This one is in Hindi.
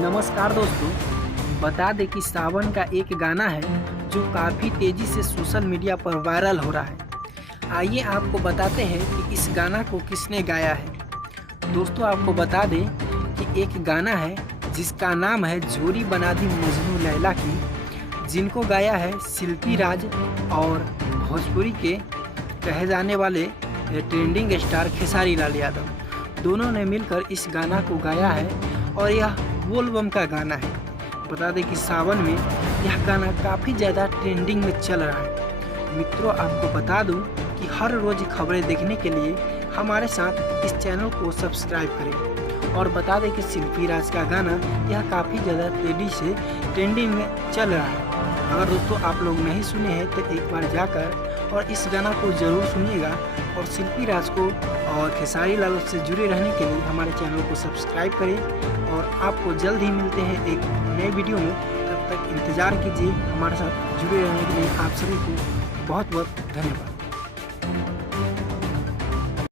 नमस्कार दोस्तों, बता दें कि सावन का एक गाना है जो काफ़ी तेज़ी से सोशल मीडिया पर वायरल हो रहा है। आइए आपको बताते हैं कि इस गाना को किसने गाया है। दोस्तों आपको बता दें कि एक गाना है जिसका नाम है जोड़ी बना दी मजनू लैला की, जिनको गाया है शिल्पी राज और भोजपुरी के कहे जाने वाले ट्रेंडिंग स्टार खेसारी लाल यादव। दोनों ने मिलकर इस गाना को गाया है और यह बोलबम का गाना है। बता दें कि सावन में यह गाना काफ़ी ज़्यादा ट्रेंडिंग में चल रहा है। मित्रों आपको बता दूं कि हर रोज़ खबरें देखने के लिए हमारे साथ इस चैनल को सब्सक्राइब करें। और बता दें कि शिल्पी राज का गाना यह काफ़ी ज़्यादा तेज़ी से ट्रेंडिंग में चल रहा है। अगर दोस्तों आप लोग नहीं सुने हैं तो एक बार जाकर और इस गाना को ज़रूर सुनिएगा और शिल्पी राज को और खेसारी लाल से जुड़े रहने के लिए हमारे चैनल को सब्सक्राइब करें। और आपको जल्द ही मिलते हैं एक नए वीडियो में। तब तक इंतज़ार कीजिए। हमारे साथ जुड़े रहने के लिए आप सभी को बहुत बहुत धन्यवाद।